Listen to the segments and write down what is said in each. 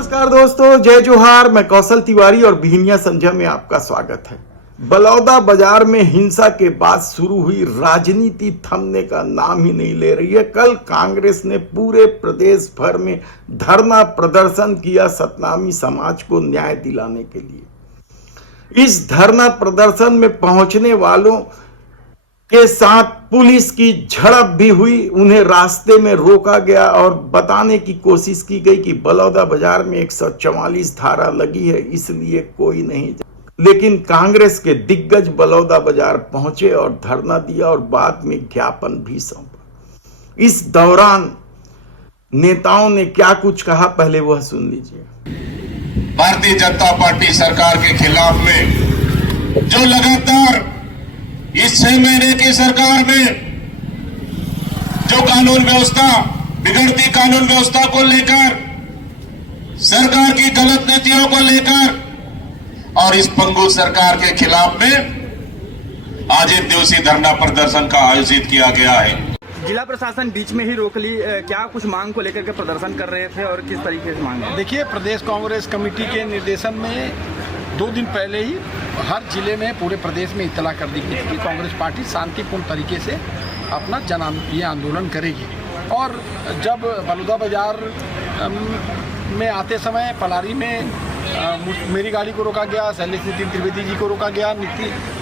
नमस्कार दोस्तों, जय जोहार। मैं कौशल तिवारी और बिहनिया संजय में आपका स्वागत है। बलौदा बाजार में हिंसा के बाद शुरू हुई राजनीति थमने का नाम ही नहीं ले रही है। कल कांग्रेस ने पूरे प्रदेश भर में धरना प्रदर्शन किया सतनामी समाज को न्याय दिलाने के लिए। इस धरना प्रदर्शन में पहुंचने वालों के साथ पुलिस की झड़प भी हुई। उन्हें रास्ते में रोका गया और बताने की कोशिश की गई कि बलौदा बाजार में 144 धारा लगी है, इसलिए कोई नहीं। लेकिन कांग्रेस के दिग्गज बलौदा बाजार पहुंचे और धरना दिया और बाद में ज्ञापन भी सौंपा। इस दौरान नेताओं ने क्या कुछ कहा, पहले वह सुन लीजिए। भारतीय जनता पार्टी सरकार के खिलाफ में जो लगातार इस 6 महीने की सरकार में जो कानून व्यवस्था, बिगड़ती कानून व्यवस्था को लेकर, सरकार की गलत नीतियों को लेकर और इस पंगु सरकार के खिलाफ में आज एक दिवसीय धरना प्रदर्शन का आयोजित किया गया है। जिला प्रशासन बीच में ही रोक ली, क्या कुछ मांग को लेकर के प्रदर्शन कर रहे थे और किस तरीके से मांग? देखिए, प्रदेश कांग्रेस कमेटी के निर्देशन में 2 दिन पहले ही हर जिले में पूरे प्रदेश में इत्तला कर दी गई कि कांग्रेस पार्टी शांतिपूर्ण तरीके से अपना ये आंदोलन करेगी। और जब बलौदा बाजार में आते समय पलारी में मेरी गाड़ी को रोका गया, शैलेश नितिन त्रिवेदी जी को रोका गया,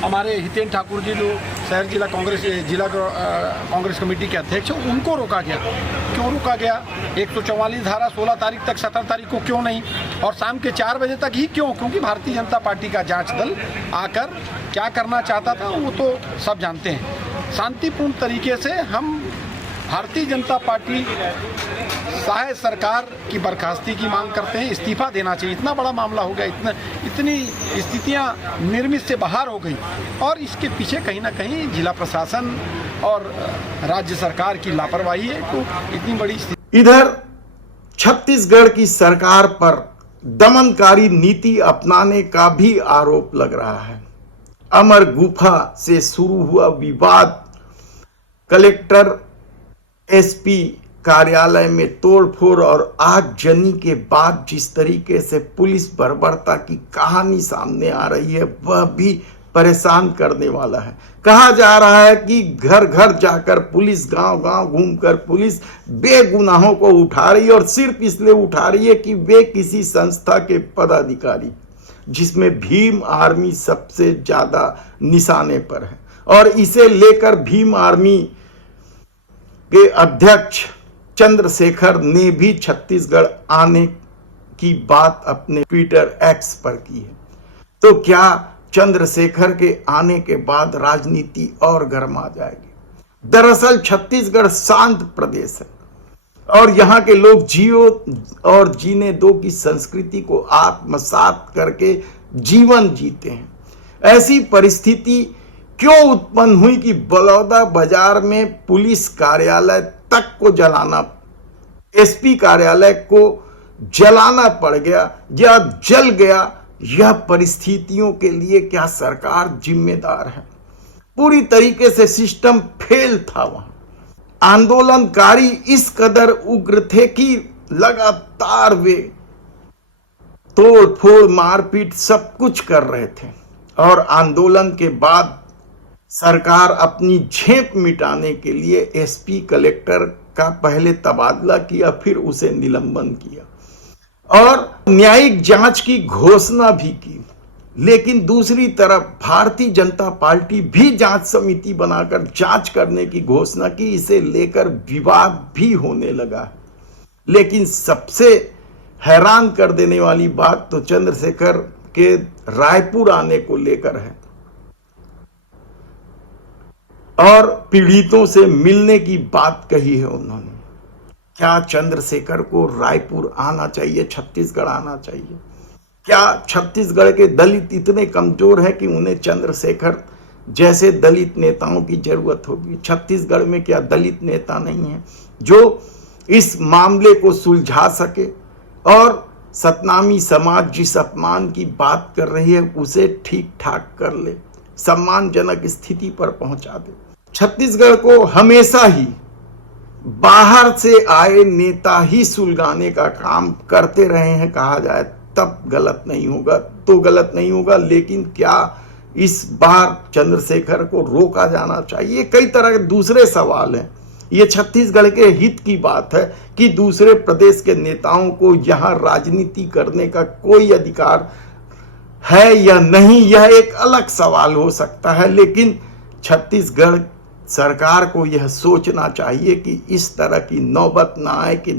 हमारे हितेन ठाकुर जी जो शहर जिला कांग्रेस कमेटी के अध्यक्ष हैं, उनको रोका गया। क्यों रोका गया? 144 धारा 16 तारीख तक, 17 तारीख को क्यों नहीं, और शाम के 4 बजे तक ही क्यों? क्योंकि भारतीय जनता पार्टी का जांच दल आकर क्या करना चाहता था वो तो सब जानते हैं। शांतिपूर्ण तरीके से हम भारतीय जनता पार्टी सहायक सरकार की बर्खास्ती की मांग करते हैं, इस्तीफा देना चाहिए। इतना बड़ा मामला हो गया, इतनी स्थितियां निर्मित से बाहर हो गई और इसके पीछे कहीं ना कहीं जिला प्रशासन और राज्य सरकार की लापरवाही है। तो इतनी बड़ी इधर छत्तीसगढ़ की सरकार पर दमनकारी नीति अपनाने का भी आरोप लग रहा है। अमर गुफा से शुरू हुआ विवाद, कलेक्टर एसपी कार्यालय में तोड़फोड़ और आगजनी के बाद जिस तरीके से पुलिस बर्बरता की कहानी सामने आ रही है, वह भी परेशान करने वाला है। कहा जा रहा है कि घर घर जाकर पुलिस, गांव गांव घूमकर पुलिस बेगुनाहों को उठा रही है और सिर्फ इसलिए उठा रही है कि वे किसी संस्था के पदाधिकारी, जिसमें भीम आर्मी सबसे ज्यादा निशाने पर है, और इसे लेकर भीम आर्मी के अध्यक्ष चंद्रशेखर ने भी छत्तीसगढ़ आने की बात अपने ट्विटर एक्स पर की है। तो क्या चंद्रशेखर के आने के बाद राजनीति और गर्मा जाएगी? दरअसल छत्तीसगढ़ शांत प्रदेश है और यहाँ के लोग जियो और जीने दो की संस्कृति को आत्मसात करके जीवन जीते हैं। ऐसी परिस्थिति क्यों उत्पन्न हुई कि बलौदा बाजार में पुलिस कार्यालय तक को जलाना, एसपी कार्यालय को जलाना पड़ गया या जल गया? यह परिस्थितियों के लिए क्या सरकार जिम्मेदार है? पूरी तरीके से सिस्टम फेल था। वहां आंदोलनकारी इस कदर उग्र थे कि लगातार वे तोड़फोड़, मारपीट सब कुछ कर रहे थे और आंदोलन के बाद सरकार अपनी झेप मिटाने के लिए एसपी कलेक्टर का पहले तबादला किया, फिर उसे निलंबन किया और न्यायिक जांच की घोषणा भी की। लेकिन दूसरी तरफ भारतीय जनता पार्टी भी जांच समिति बनाकर जांच करने की घोषणा की। इसे लेकर विवाद भी होने लगा है। लेकिन सबसे हैरान कर देने वाली बात तो चंद्रशेखर के रायपुर आने को लेकर है और पीड़ितों से मिलने की बात कही है उन्होंने। क्या चंद्रशेखर को रायपुर आना चाहिए, छत्तीसगढ़ आना चाहिए? क्या छत्तीसगढ़ के दलित इतने कमजोर हैं कि उन्हें चंद्रशेखर जैसे दलित नेताओं की जरूरत होगी? छत्तीसगढ़ में क्या दलित नेता नहीं है जो इस मामले को सुलझा सके और सतनामी समाज जिस अपमान की बात कर रही है उसे ठीक ठाक कर ले, सम्मानजनक स्थिति पर पहुंचा दे? छत्तीसगढ़ को हमेशा ही बाहर से आए नेता ही सुलगाने का काम करते रहे हैं कहा जाए तब गलत नहीं होगा, तो गलत नहीं होगा। लेकिन क्या इस बार चंद्रशेखर को रोका जाना चाहिए? कई तरह के दूसरे सवाल हैं। ये छत्तीसगढ़ के हित की बात है कि दूसरे प्रदेश के नेताओं को यहां राजनीति करने का कोई अधिकार है या नहीं, यह एक अलग सवाल हो सकता है। लेकिन छत्तीसगढ़ सरकार को यह सोचना चाहिए कि इस तरह की नौबत ना आए कि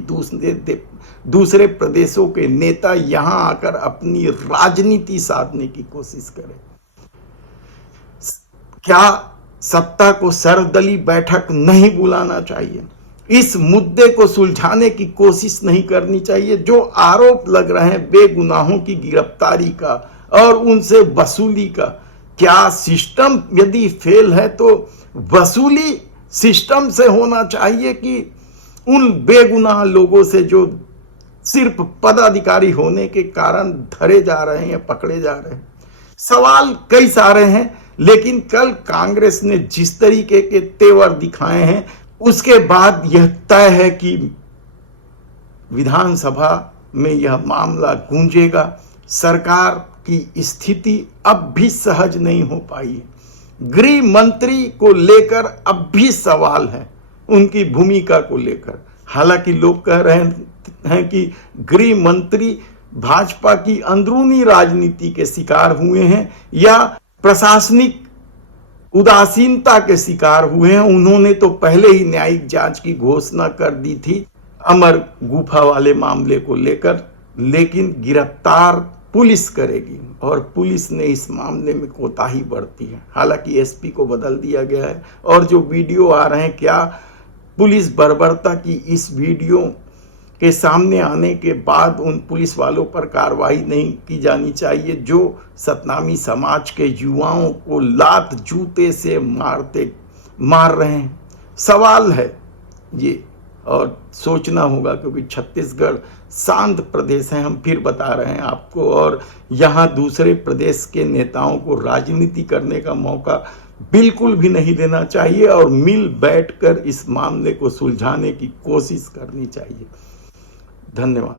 दूसरे प्रदेशों के नेता यहां आकर अपनी राजनीति साधने की कोशिश करें। क्या सत्ता को सर्वदलीय बैठक नहीं बुलाना चाहिए? इस मुद्दे को सुलझाने की कोशिश नहीं करनी चाहिए? जो आरोप लग रहे हैं बेगुनाहों की गिरफ्तारी का और उनसे वसूली का, क्या सिस्टम यदि फेल है तो वसूली सिस्टम से होना चाहिए कि उन बेगुनाह लोगों से जो सिर्फ पदाधिकारी होने के कारण धरे जा रहे हैं, पकड़े जा रहे हैं? सवाल कई सारे हैं। लेकिन कल कांग्रेस ने जिस तरीके के तेवर दिखाए हैं उसके बाद यह तय है कि विधानसभा में यह मामला गूंजेगा। सरकार की स्थिति अब भी सहज नहीं हो पाई है। गृह मंत्री को लेकर अब भी सवाल है, उनकी भूमिका को लेकर। हालांकि लोग कह रहे हैं कि गृह मंत्री भाजपा की अंदरूनी राजनीति के शिकार हुए हैं या प्रशासनिक उदासीनता के शिकार हुए हैं। उन्होंने तो पहले ही न्यायिक जांच की घोषणा कर दी थी अमर गुफा वाले मामले को लेकर, लेकिन गिरफ्तार पुलिस करेगी और पुलिस ने इस मामले में कोताही बरती है। हालांकि एसपी को बदल दिया गया है और जो वीडियो आ रहे हैं, क्या पुलिस बर्बरता की इस वीडियो के सामने आने के बाद उन पुलिस वालों पर कार्रवाई नहीं की जानी चाहिए जो सतनामी समाज के युवाओं को लात जूते से मार रहे हैं? सवाल है ये, और सोचना होगा, क्योंकि छत्तीसगढ़ शांत प्रदेश है, हम फिर बता रहे हैं आपको, और यहाँ दूसरे प्रदेश के नेताओं को राजनीति करने का मौका बिल्कुल भी नहीं देना चाहिए और मिल बैठकर इस मामले को सुलझाने की कोशिश करनी चाहिए। धन्यवाद।